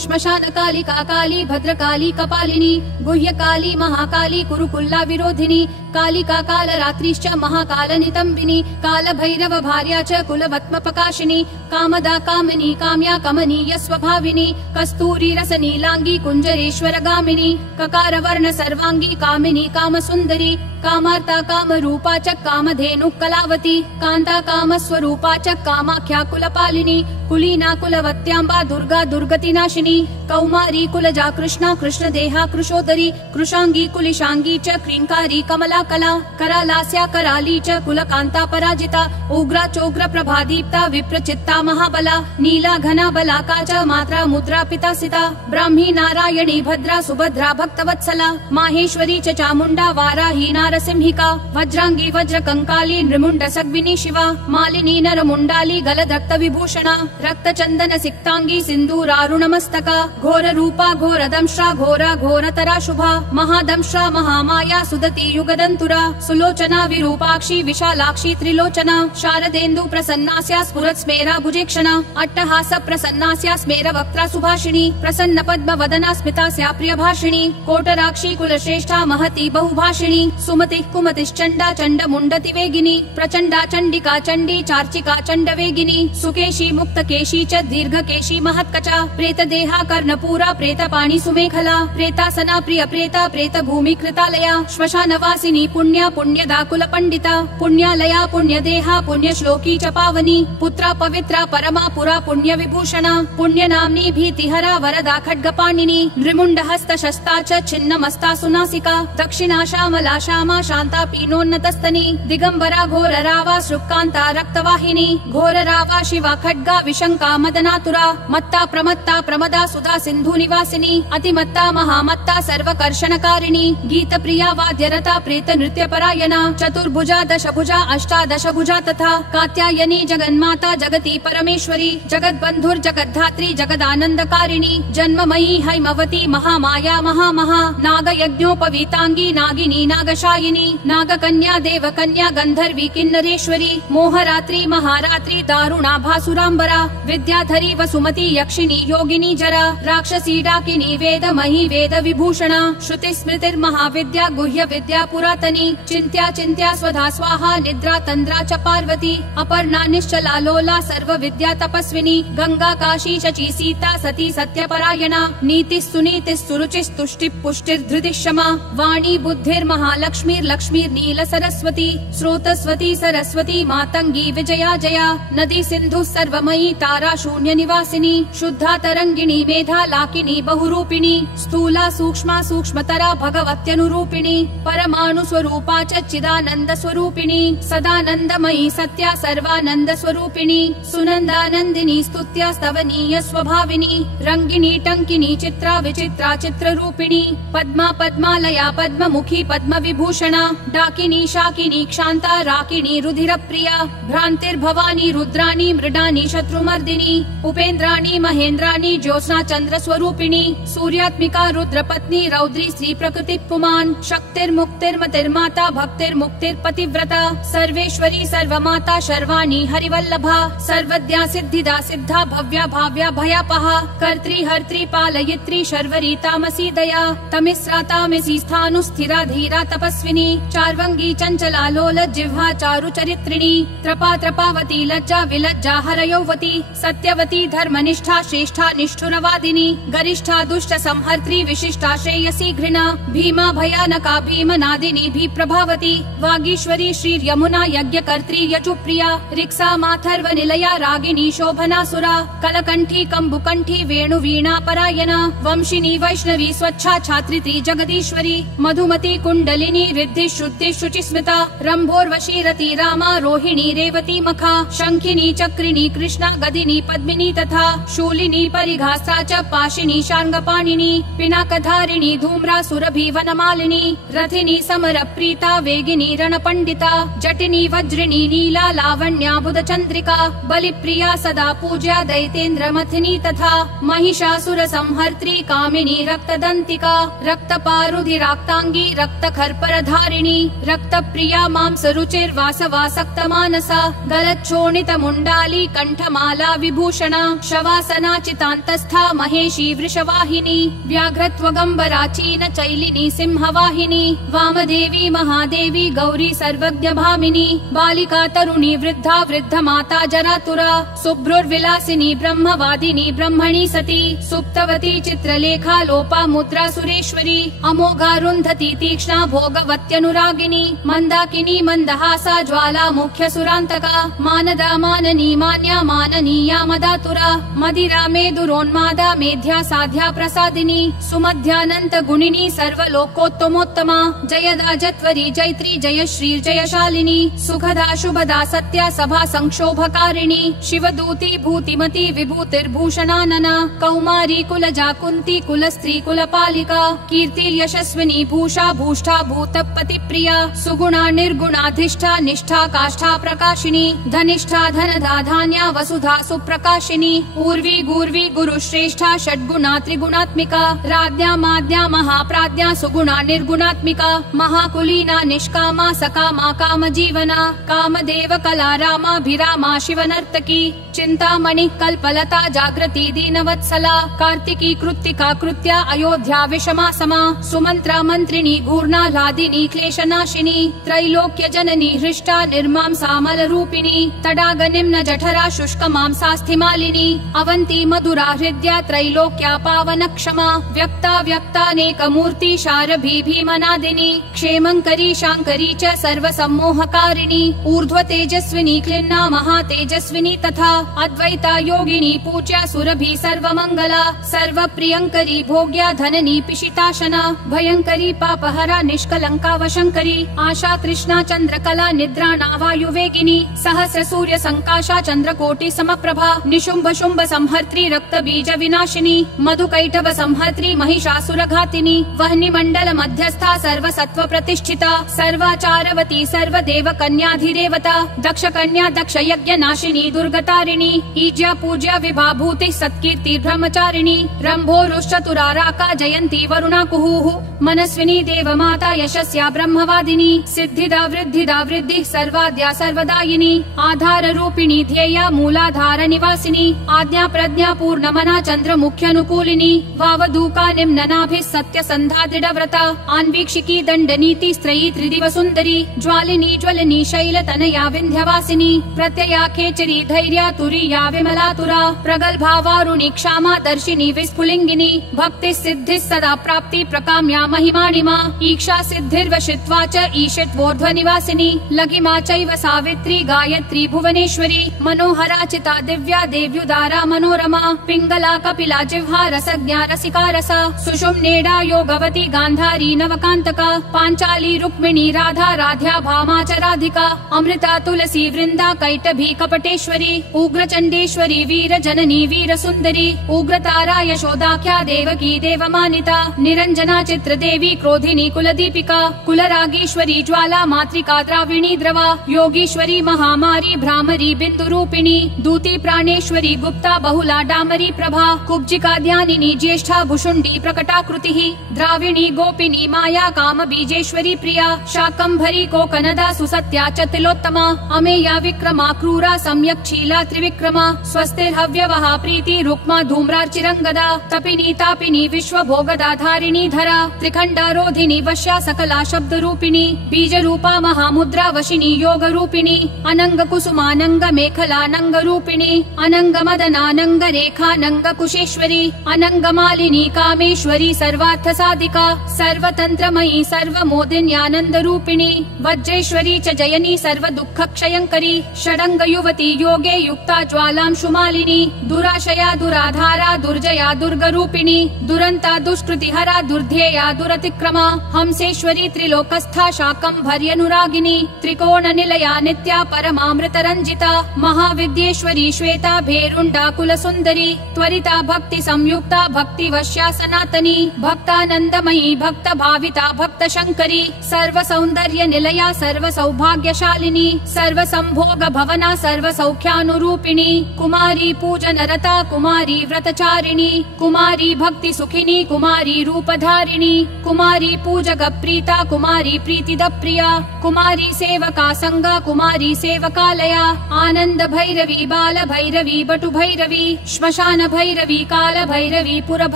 श्मशानकालिका काली भद्रकाली कपालिनी गुह्यकाली महाकाली कुरुकुल्ला विरोधिनी कालिका कालरात्रिश्च महाकालनितम्बिनी कालभैरव भार्या च कुलवत्मप्रकाशिनी कामदा कामिनी काम्या कमनीय स्वभाविनी कस्तूरी रसनीलांगी कुञ्जरेश्वरगामिनी ककारवर्ण सर्वांगी कामिनी कामसुन्दरी कामार्ता कामरूपा च कामधेनु कलावती कान्ता कामस्वरूपा च कामाख्या कुलपालिनी कुलीना कुलवत्यांबा दुर्गा दुर्गतिनाशिनी कौमारी कुलजा कृष्णा कृष्णदेहा कृशोदरी कृशांगी कुलिशांगी च क्रींकारी कमला कला करालास्या कराली च कुलकांता पराजिता उग्रा चोग्र प्रभादीप्ता विप्रचित्ता महाबला नीला घना बलाका च मात्रा मुद्रा पितासिता ब्राह्मी नारायणी भद्रा सुभद्रा भक्तवत्सला माहेश्वरी च चामुंडा वाराही नारसिंहिका वज्रांगी वज्र कंकाली नृमुंड सग्विनी शिवा मालिनी नरमुंडाली गलदक्त विभूषणा रक्तचंदन सिक्तांगी सिंदूरारुणमस्तका घोर रूपा घोर दंश्रा घोरा घोरतरा शुभा महादंश्रा महामाया सुदती युगदंतुरा सुलोचना विरूपाक्षी विशालाक्षी त्रिलोचना शारदेन्दु प्रसन्नास्या स्फुरत् स्मेरा भुजेक्षणा अट्टहास प्रसन्नास्या स्मेर वक्त्रा सुभाषिणी प्रसन्न पद्म वदना स्मितास्या प्रियभाषिणी कोटराक्षी कुलश्रेष्ठा महती बहुभाषिणी सुमतिः कुमतिश्चण्डा चण्ड मुण्डति वेगिनी प्रचण्डा चण्डिका चण्डी चार्चिका चण्ड वेगिनी सुकेशी मुक्तकेशी च दीर्घकेशी महत्कचा प्रेतदेहा कर्णपूरा प्रेतपाणि सुमेखला प्रेतासना प्रिय प्रेता प्रेत भूमि कृतालया श्मशानवासिनी पुण्या पुण्यदा कुलपण्डिता पुण्यालया पुण्यदेहा पुण्यश्लोकी च पावनी पुत्रा पवित्रा परमा पुरा पुण्य विभूषणा पुण्यनाम्नी भीतिहरा वरदा खड्गपाणिनी नृमुण्डहस्त शस्ता च छिन्नमस्ता सुनासिका दक्षिणा श्यामला श्यामा शान्ता पीनोन्नतस्तनी दिगंबरा घोररावा शुक्कान्ता रक्तवाहिनी घोररावा शिवा खड्गा विशंका मदनातुरा मत्ता प्रमत्ता प्रमदा सुधा सिंधु निवासिनी अतिमत्ता महामत्ता सर्वकर्षणकारिणी गीत प्रिया वाद्यरता प्रेत नृत्य परायणा चतुर्भुजा दशभुजा अष्टादशभुजा तथा कात्यायनी जगन्माता जगती परमेश्वरी जगद्बंधुर जगद्धात्री जगदानंदकारिणी जन्ममयी हैमवती महामाया महामहा नागयज्ञोपवीतांगी नागिनी नागशायिनी नागकन्या देवकन्या गंधर्वी किन्नरेश्वरी मोहरात्रि महारात्रि दारुणा भासुरांबरा विद्याधरी वसुमती यक्षिणी योगिनी जरा राक्षसी डाकिनी वेदमयी वेद विभूषणा श्रुति स्मृतिर्महाविद्या गुह्य विद्या पुरातनी चिंत्या चिंत्या स्वधा स्वाहा निद्रा तंद्रा च पार्वती अपर्णा निश्चला लोला सर्व विद्या तपस्विनी गंगा काशी शची सीता सती सत्यपरायणा नीति सुनीति सुरुचि तुष्टि पुष्टिर्धृतिक्षमा वाणी बुद्धिर्महालक्ष्मीर्लक्ष्मीर् नील सरस्वती स्रोतस्वती सरस्वती मातंगी विजया जया नदी सिंधु सर्वमयी तारा शून्य निवासिनी शुद्धा तरंगिणी मेधा लाकिनी बहुरूपिणी स्थूला सूक्ष्मा सूक्ष्मतरा भगवत्यनुरूपिणी परमाणु स्वरूपा च चिदानंद स्वरूपिणी सदानंदमयी सत्या सर्वानंद स्वरूपिणी सुनंदानंदिनी स्तुत्या स्तवनीय स्वभाविनी रंगिनी टंकिनी चित्रा विचित्रा चित्ररूपिणी पद्मा पद्मालया पद्ममुखी पद्म विभूषणा डाकिनी शाकिनी क्षांता राकिनी रुधिर प्रिया भ्रांतिर्भवानी रुद्राणी मृडानी शत्रुमर्दिनी उपेन्द्राणी महेन्द्राणी ज्योत्स्ना चंद्र स्वरूपिणी सूर्यात्मिका रुद्रपत्नी रौद्री श्री प्रकृति पुमान शक्तिर्मुक्तिर्मतिर्माता भक्तिर्मुक्तिर्पतिव्रता सर्वेश्वरी सर्वमाता शर्वाणी हरिवल्लभा सर्वद्या सिद्धिदा सिद्धा भव्या भाव्या भयापहा कर्त्री हर्त्री पालयित्री शर्वरी तामसी दया तमिस्रा तामसी स्थानु स्थिरा धीरा तपस्विनी चार्वंगी चंचला लोल जिह्वा चारु चरित्रिणी त्रपा त्रपावती लज्जा विलज्जा हरयौवती सत्यवती धर्मनिष्ठा श्रेष्ठा निष्ठुरवादिनी गरिष्ठा दुष्ट संहर्त्री विशिष्टा श्रेयसी घृणा भीमा भयानका भीमनादिनी भी प्रभावती वागीश्वरी श्री यमुना यज्ञकर्त्री यजुप्रिया रिक्सा माथर्व निलया रागिनी शोभनासुरा कलकंठी कंबुकंठी वेणु वीणा परायणा वंशिनी वैष्णवी स्वच्छा छात्रित्री जगदीश्वरी मधुमती कुंडलिनी रिद्धि शुद्धि शुचि स्मृता रंभोर्वशी रति रामा रोहिणी रेवती मखा शंखिनी चक्रिणी कृष्णा गदिनी पद्मिनी तथा शूलिनी परिघास्त्रा च पाशिनी शार्ङ्गपाणिनी पिनाकधारिणी धूम्रा सुरभि वनमालिनी रथिनी समर प्रीता वेगिनी रणपण्डिता जटिनी वज्रिणी नीला लावण्या बुधचन्द्रिका बलिप्रिया सदा पूज्या दैतेन्द्र मथिनी तथा महिषासुर संहर्त्री कामिनी रक्तदन्तिका रक्तपारुधिराक्तांगी रक्तखर्परधारिणी रक्तप्रिया मांसरुचिर्वासवासक्तमानसा गलच्छोणित मुण्डाली कण्ठमाला विभूषणा शवासना चितान्तस्था महेशी वृषवाहिनी व्याघ्रत्वगम्बराचीन चैलिनी सिंहवाहिनी वामदेवी महादेवी गौरी सर्वज्ञ भामिनी बालिका तरुणी वृद्धा वृद्धमाता जरातुरा शुभ्रुर्विलासिनी ब्रह्मवादिनी ब्रह्मणी सती सुप्तवती चित्रलेखा लोपा मुद्रा सुरेश्वरी अमोघारुन्धती तीक्ष्णा भोगवत्यनुरागिनी मन्दाकिनी मन्दहासा ज्वाला मुख्य सुरान्तका मानदा माननी मान्या माननीया मदातुरा मदिरा मेदुरोन्मादा मेध्या साध्या प्रसादिनी सुमध्यानन्त गुणिनी सर्वलोकोत्तमोत्तमा जयदा जत्वरी जैत्री जयश्री जयशालिनी सुखदा शुभदा सत्या सभा संक्षोभकारिणी शिवदूती भूतिमती विभूतिर्भूषणानना कौमारी कुलजा कुन्ती कुलस्त्री कुलपालिका कीर्तिर्यशस्विनी भूषा भूष्ठा भूतपति प्रिया सुगुणा निर्गुणाधिष्ठा निष्ठा काष्ठा प्रकाशिनी धनिष्ठा धनधा धान्या वसुधा सुप्रकाशिनी ऊर्वी गूर्वी गुरुश्रेष्ठा षड्गुणा त्रिगुणात्मिका राज्ञा माद्या महाप्राज्ञा सुगुणा निर्गुणात्मिका महाकुलीना निष्कामा सकामा कामजीवना कामदेव कला रामाभिरामा शिवनर्तकी चिंतामणि कल्पलता जागृति दीनवत्सला कार्तिकी कृत्तिका कृत्या अयोध्या विषमा समा सुमंत्रा मंत्रिणी घूर्णा लादिनी क्लेशनाशिनी त्रैलोक्य जननी हृष्टा निर्मां सामल रूपिणी तडाग निम्न जठरा शुष्क मांसास्थिमालिनी अवंती मधुरा हृद्या त्रैलोक्या पावन क्षमा व्यक्ता व्यक्तानेक मूर्ति शारभी भीमनादिनी क्षेमंकरी शांकरी च सर्व सम्मोहकारिणी ऊर्ध्व तेजस्विनी क्लिन्ना महातेजस्विनी तथा अद्वैता योगिनी पूज्या सुरभि सर्वमंगला सर्वप्रियंकरी भोग्या धननी पिशिताशना भयंकरी पापहरा निष्कलंका वशंकरी आशा तृष्णा चंद्रकला निद्राणा वायुवेगिनी सहस्र सूर्य संकाशा चंद्रकोटि समप्रभा निशुंभ शुंभ संहर्त्री रक्त बीज विनाशिनी मधुकैटभ संहर्त्री महिषासुर घातिनी वह्नि मंडल मध्यस्था सर्व सत्व प्रतिष्ठिता सर्वाचारवती सर्वदेव कन्याधिदेवता दक्ष कन्या दक्ष यज्ञ नाशिनी दुर्गतारिणी ईज्या पूज्या विभाभूति सत्कीर्ति ब्रह्मचारिणी रंभोरुश्चतुराराका जयंती वरुणा कुहुः मनस्विनी देवमाता यशस्या ब्रह्मवादिनी सिद्धिदा वृद्धिदा वृद्धि सर्वाद्या सर्वदायिनी आधार रूपिणी ध्येया मूलाधार निवासिनी आज्ञा प्रज्ञा पूर्णमना चंद्र मुख्यानुकूलिनी वावधूका निम्ननाभिः सत्य संधा दृढव्रता आन्वीक्षिकी दंडनीति स्त्रयी त्रिदिव सुंदरी ज्वालिनी ज्वलनी शैल तनया विंध्यवासिनी प्रत्यया खेचरी धैर्या तुरीया विमलातुरा प्रगल्भा वारुणी क्षामा दर्शिनी विस्फुलिंगिनी भक्ति सिद्धि सदा प्राप्ति प्रकाम्या महिमाणिमा ईक्षा सिद्धिर्वशित्वा च ईशित्वोर्ध्व निवासिनी लघिमा चैव सावित्री गायत्री भुवनेश्वरी मनोहरा चिता दिव्या देव्युदारा मनोरमा पिंगला कपिला जिह्वा रसज्ञा रसिका रसा सुषुम्नेडा योगवती गांधारी नवकांतका पांचाली रुक्मिणी राधा राध्या भामा च राधिका अमृता तुलसी वृंदा कैटभी कपटेश्वरी उग्रचंडेश्वरी वीर जननी वीर सुंदरी उग्रतारा यशोदाख्या देवकी देवमानिता निरंजना चित्रदेवी क्रोधिनी कुलदीपिका कुलरागेश्वरी ज्वाला मातृका द्राविणी द्रवा योगीश्वरी महामारी भ्रामरी बिंदुरूपिणी दूती प्राणेश्वरी गुप्ता बहुला डामरी प्रभा कुब्जिका ध्यानिनी ज्येष्ठा भुषुंडी प्रकटाकृतिः द्राविणी गोपिनी माया काम बीजेश्वरी प्रिया शाकंभरी कोकनदा सुसत्या च तिलोत्तमा अमेया विक्रमा क्रूरा सम्यक् शीला त्रिविक्रमा स्वस्तिर्हव्यवहा प्रीति रुक्मा धूम्रार्चिरंगदा तपिनी तापिनी विश्व भोगदा धारिणी धरा त्रिखंडारोधिनी वश्या सकला शब्द रूपिणी बीज रूपा महामुद्रा वशिनी योग रूपिणी अनंग कुसुमानंग मेखलानंग रूपिणी अनंग मदनानंग रेखानंग कुशेश्वरी अनंग मालिनी कामेश्वरी सर्वार्थ साधिका सर्वतंत्रमयी सर्वमोदिन्यानंद रूपिणी वज्रेश्वरी च जयनी सर्व दुःख क्षयंकरी षडंग युवती योगे युक्ता ज्वालांशुमालिनी दुराशया दुराधारा दुर्जया दुर्ग रूपिणी दुरंता दुष्कृति हरा दुर्ध्येया दुरतिक्रमा हंसेश्वरी त्रिपुरेश्वरी त्रिलोकस्था शाकम्भर्यनुरागिनी त्रिकोणनिलया नित्या परमामृतरञ्जिता महाविद्येश्वरी श्वेता भेरुण्डा कुलसुन्दरी त्वरिता भक्ति संयुक्ता भक्तिवश्या सनातनी भक्तानन्दमयी भक्तभाविता भक्तशङ्करी सर्वसौन्दर्यनिलया सर्वसौभाग्यशालिनी सर्वसम्भोगभवना सर्वसौख्यानुरूपिणी कुमारी पूजनरता कुमारी व्रतचारिणी कुमारी भक्तिसुखिनी कुमारी रूपधारिणी कुमारी पूजकप्रीता कुमारी प्रीतिदप्रिया कुमारी सेवका संगा कुमारी सेवकालया आनन्द भैरवी बाल भैरवी बटु भैरवी श्मशान भैरवी काल भैरवी पुर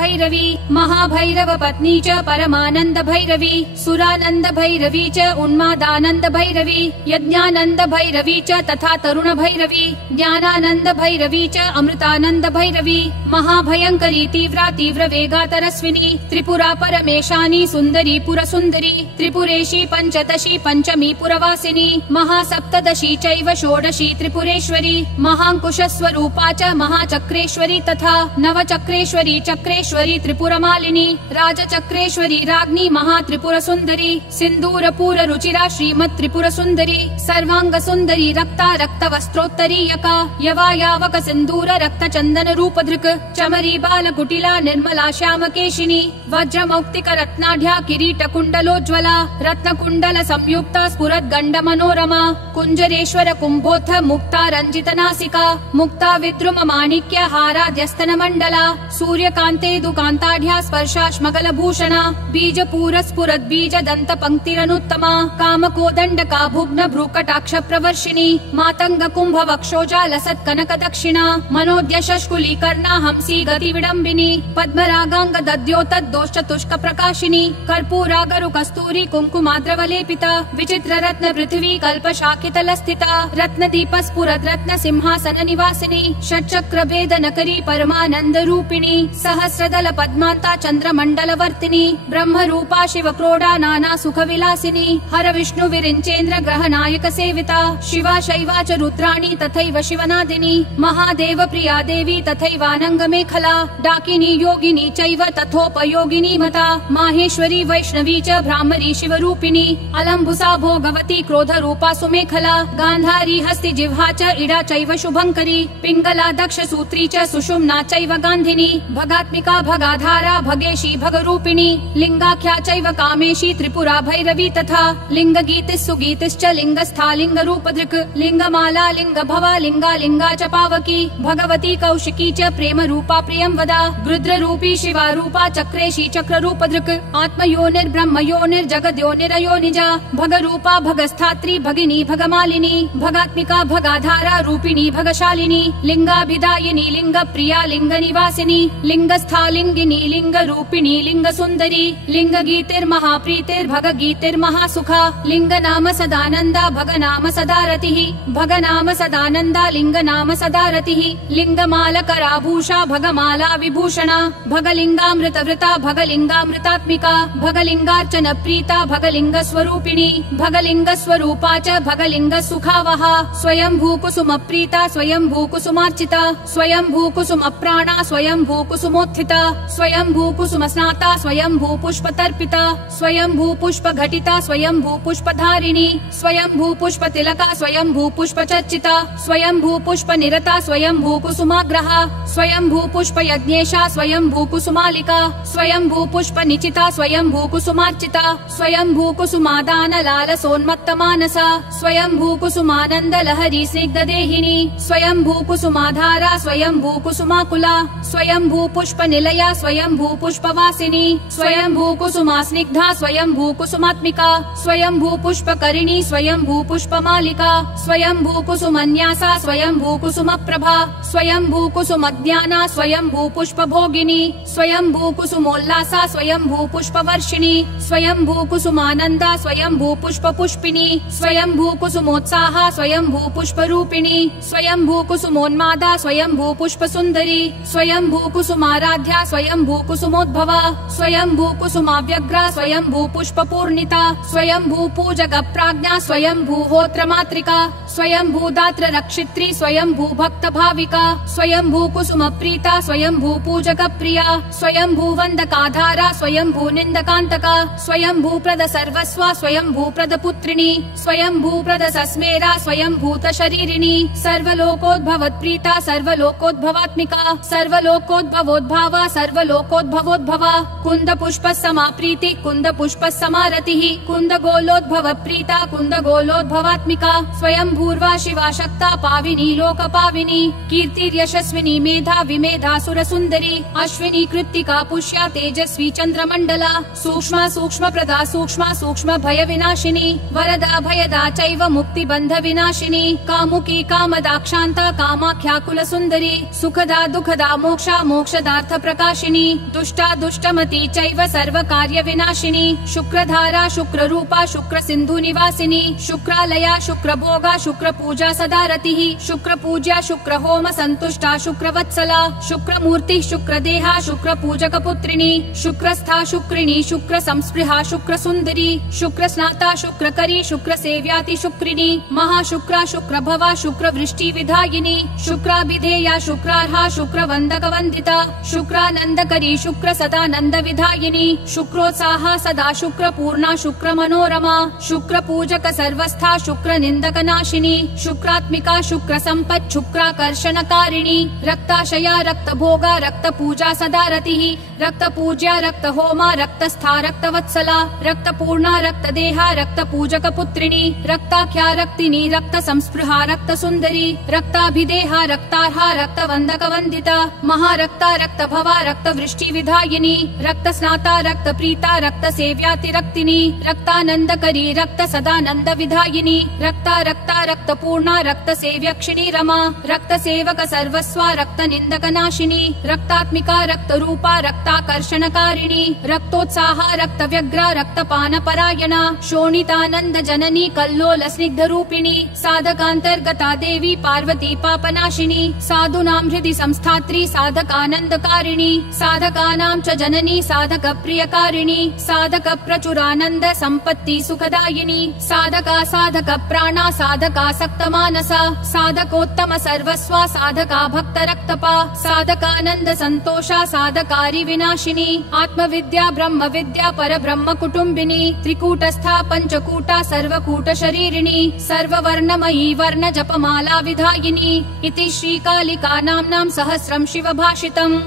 भैरवी महाभैरव पत्नी च परमानन्द भैरवी सुरानन्द भैरवी च उन्मादानन्द भैरवी यज्ञानन्द भैरवी च तथा तरुण भैरवी ज्ञानानन्द भैरवी च अमृतानन्द भैरवी महाभयंकरी तीव्रा तीव्र वेगा तरस्विनी त्रिपुरा परमेशानी सुन्दरी पुरसुन्दरी त्रिपुरेशी पंचदशी पंचमी पुरवासिनी महासप्तदशी चैव षोडशी त्रिपुरेश्वरी महांकुशस्वरूपा च महाचक्रेश्वरी तथा नवचक्रेश्वरी चक्रेश्वरी त्रिपुरमालिनी राजचक्रेश्वरी राज्ञी महात्रिपुरसुन्दरी सिन्दूरपूर रुचिरा श्रीमत् त्रिपुरसुन्दरी सर्वांग सुन्दरी रक्ता रक्तवस्त्रोत्तरीयका यवायावक सिन्दूर रक्तचन्दन रूपधृक् चमरी बालकुटिला निर्मला श्यामकेशिनी वज्रमौक्तिक रत्नाढ्या किरीटकुण्डलोज्ज्वला रत्नकुण्डल संयुक्ता स्फुरद्गण्ड मनोरमा कुञ्जरेश्वर कुम्भोत्थ मुक्ता रञ्जितनासिका मुक्ता विद्रुम माणिक्य हाराद्यस्तनमण्डला सूर्यकान्तेदुकान्ताढ्या स्पर्शाश्मगलभूषणा बीजपूर स्फुरद्बीज दन्त पङ्क्तिरनुत्तमा कामकोदण्डका भुग्न भ्रूकटाक्ष प्रवर्षिणी मातङ्ग कुम्भ वक्षोजा लसत् कनक दक्षिणा मनोद्य शष्कुलीकर्णा हंसी गति विडम्बिनी पद्मरागाङ्ग दद्योतद्दोश्चतुष्क प्रकाशिनी कर्पूरागरु कस्तूरी कुङ्कुमाद्रवलेपिता विचित्र रत्न पृथिवी कल्पशाखितलस्थिता रत्नदीप स्फुरद् रत्न सिंहासन निवासिनी षट्चक्र भेदनकरी परमानन्द रूपिणी सहस्रदल पद्मान्ता चन्द्रमण्डलवर्तिनी ब्रह्म रूपा शिव क्रोडा नाना सुख विलासिनी हर विष्णु विरिञ्चेन्द्र ग्रह नायक सेविता शिवा शैवा च रुद्राणी तथैव शिवनादिनी महादेव प्रिया देवी तथैवानङ्ग मेखला डाकिनी योगिनी चैव तथोपयोगिनी मता माहेश्वरी वैष्णवी च भ्रामरी शिवरूपिणी अलम्बुसा भोगवती क्रोध रूपा सुमेखला गान्धारी हस्ति जिह्वा च इडा चैव शुभङ्करी पिङ्गला दक्ष सूत्री च सुषुम्ना चैव गान्धिनी भगात्मिका भगाधारा भगेशी भगरूपिणी लिङ्गाख्या चैव कामेशी त्रिपुरा भैरवी तथा लिङ्गगीतिः सुगीतिश्च लिङ्गस्था लिङ्गरूपधृक् लिङ्गमाला लिङ्गभवा लिङ्गा च पावकी भगवती कौशिकी च प्रेम रूपा प्रियं वदा रुद्ररूपी शिवा रूपा चक्रेशी चक्ररूपधृक् आत्मयोनिर्ब्रह्म योनिर्जगद्योनिरयोनिजा भगरूपा भगस्थात्री भगिनी भगमालिनी भगात्मिका भगाधारा रूपिणी भगशालिनी लिङ्गाभिदायिनी लिङ्गप्रिया लिङ्गनिवासिनी लिङ्गस्था लिङ्गिनी लिङ्गरूपिणी लिङ्गसुन्दरी लिङ्गगीतिर्महाप्रीतिर्भगगीतिर्महासुखा लिङ्गनाम सदानन्दा भगनाम सदारतिः भगनाम सदानन्दा लिङ्गनाम सदारतिः लिङ्गमालकराभूषा भगमाला विभूषणा भगलिङ्गामृतवृता भगलिङ्गामृतात्मिका भगलिङ्गार्चन प्रीता भगलिङ्गस्वरूपिणी भगलिङ्गस्वरूपा च भगलिङ्गसुखावहा स्वयंभूकुसुम प्रीता स्वयंभूकुसुमार्चिता स्वयंभूकुसुमप्राणा स्वयंभूकुसुमोत्थिता स्वयंभूकुसुमस्नाता स्वयंभूपुष्पतर्पिता स्वयंभूपुष्पघटिता स्वयंभूपुष्पधारिणी स्वयंभूपुष्पतिलका स्वयंभूपुष्पचर्चिता स्वयंभूपुष्पनिरता स्वयंभूकुसुमाग्रहा स्वयंभूपुष्पयज्ञेशा स्वयंभूकुसुमालिका स्वयंभूपुष्पनिचिता स्वयंभूकुसुमार्चिता स्वयंभूकुसुमादानलालसोन्मत्तमानसा स्वयंभूकुसुमानन्द लहरी स्निग्धदेहिनी स्वयंभूकुसुमाधारा स्वयंभूकुसुमाकुला स्वयंभूपुष्पनिलया स्वयंभूपुष्पवासिनी स्वयंभूकुसुमास्निग्धा स्वयंभूकुसुमात्मिका स्वयंभूपुष्पकरिणी स्वयंभूपुष्पमालिका स्वयंभूकुसुमन्यासा स्वयंभूकुसुमप्रभा स्वयंभूकुसुमज्ञाना स्वयंभूपुष्पभोगिनी स्वयंभूकुसुमोल्लासा स्वयंभूपुष्पवर्षिणी स्वयंभूकुसुमानन्दा स्वयंभूपुष्पपुष्पिनी स्वयंभूकुसुमोत्साहा स्वयंभूपुष्परूपिणी स्वयंभूकुसुमोन्मादा स्वयंभूपुष्पसुन्दरी स्वयंभूकुसुमाराध्या स्वयंभूकुसुमोद्भवा स्वयंभूकुसुमाव्यग्रा स्वयं स्वयंभू पुष्पपूर्णिता स्वयंभू पूजक प्राज्ञा स्वयंभू होत्र मात्रिका स्वयंभू दात्र रक्षित्री स्वयंभू भक्त भाविका स्वयंभू कुसुम प्रीता स्वयंभू पूजक प्रिया स्वयंभू वंदकाधारा स्वयंभू निंदकांतका स्वयंभू प्रद सर्वस्वा स्वयंभू प्रद पुत्रिणी स्वयंभू प्रद सस्मेरा स्वयंभूत शरीरिणी सर्वलोकोद्भवत् प्रीता सर्वलोकोद्भवात्मिका सर्वलोकोद्भवोद्भावा सर्वलोकोद्भवोद्भवा कुंद पुष्प समाप्रीति कुंद पुष्प समारतिः कुंद गोलोद्भव प्रीता कुंद गोलोद्भवात्मिका स्वयंभूर्वा शिवा शक्ता पाविनी लोक पाविनी कीर्तिर्यशस्विनी मेधा विमेधा सुर सुंदरी अश्विनी कृत्तिका पुष्या तेजस्वी चंद्रमंडला सूक्ष्मा सूक्ष्म प्रदा सूक्ष्मा सूक्ष्म भय विनाशिनी वरदा भयदा चैव मुक्ति बंध विनाशिनी कामुकी कामदा क्षांता कामाख्या कुल सुंदरी सुखदा दुखदा मोक्षा मोक्षदार्थ प्रकाशिनी दुष्टा दुष्टमती चैव सर्व कार्य विनाशिनी शुक्रधारा शुक्र रूपा शुक्र सिंधु निवासिनी शुक्रालया शुक्र भोगा शुक्र पूजा सदा रतिः शुक्र पूज्या शुक्र होम संतुष्टा शुक्र वत्सला शुक्र मूर्ति शुक्र देहा शुक्र पूजक पुत्रिणी शुक्रस्था शुक्रिणी शुक्र संस्पृहा शुक्र सुंदरी शुक्र स्नाता शुक्र करी शुक्र सेव्याति शुक्रिणी महाशुक्रा शुक्र भवा शुक्र वृष्टि विधायिनी शुक्राभिधेया शुक्रार्हा शुक्र वंदक वंदिता शुक्रानंदकरी शुक्र सदानंद विधायिनी शुक्रोत्साहा सदा शुक्र पूर्णा शुक्र मनोरमा शुक्र पूजक सर्वस्था शुक्र निंदक नाशिनी शुक्रात्मिका शुक्र संपत् शुक्राकर्षणकारिणी रक्ताशया रक्त भोगा रक्त पूजा सदा रतिः रक्त पूज्या रक्त होमा रक्तस्था रक्त वत्सला रक्त पूर्णा रक्त देहा रक्त पूजक पुत्रिणी रक्ताख्या रक्तिनी रक्त संस्पृहा रक्त सुंदरी रक्ताभिदेहा रक्तार्हा रक्त वंदक वंदिता महारक्ता रक्त भवा रक्त वृष्टि विधायिनी रक्त स्नाता रक्त प्रीता रक्त सेव्याति रक्तिनी रक्तानंदकरी रक्त सदानंद विधायिनी रक्ता रक्ता रक्त पूर्णा रक्त सेव्यक्षिणी रमा रक्त सेवक सर्वस्वा रक्त निंदक नाशिनी रक्तात्मिका रक्त रूपा रक्ताकर्षणकारिणी रक्तोत्साहा रक्त व्यग्रा रक्तपान परायणा शोणितानंद जननी कल्लोल स्निग्ध रूपिणी साधकांतर्गता देवी पार्वती पापनाशिनी साधूनां हृदि संस्थात्री साधकानंदकारिणी साधकानां च जननी साधक प्रियकारिणी साधक प्रचुरानंद संपत्ति सुखदायिनी साधका साधक प्राणा साधका सक्तमानसा साधकोत्तम सर्वस्वा साधका भक्त रक्तपा साधकानंद संतोषा साधकारी विनाशिनी आत्मविद्या ब्रह्म विद्या पर ब्रह्म कुटुंबिनी त्रिकूटस्था पंचकूटा सर्वकूट शरीरिणी सर्ववर्णमयी वर्ण जपमाला विधायिनी इति श्रीकालिका नाम्नां सहस्रं शिव भाषितम्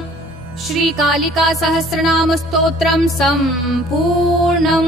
श्रीकालिका सहस्रनाम स्तोत्रं सम्पूर्णम्।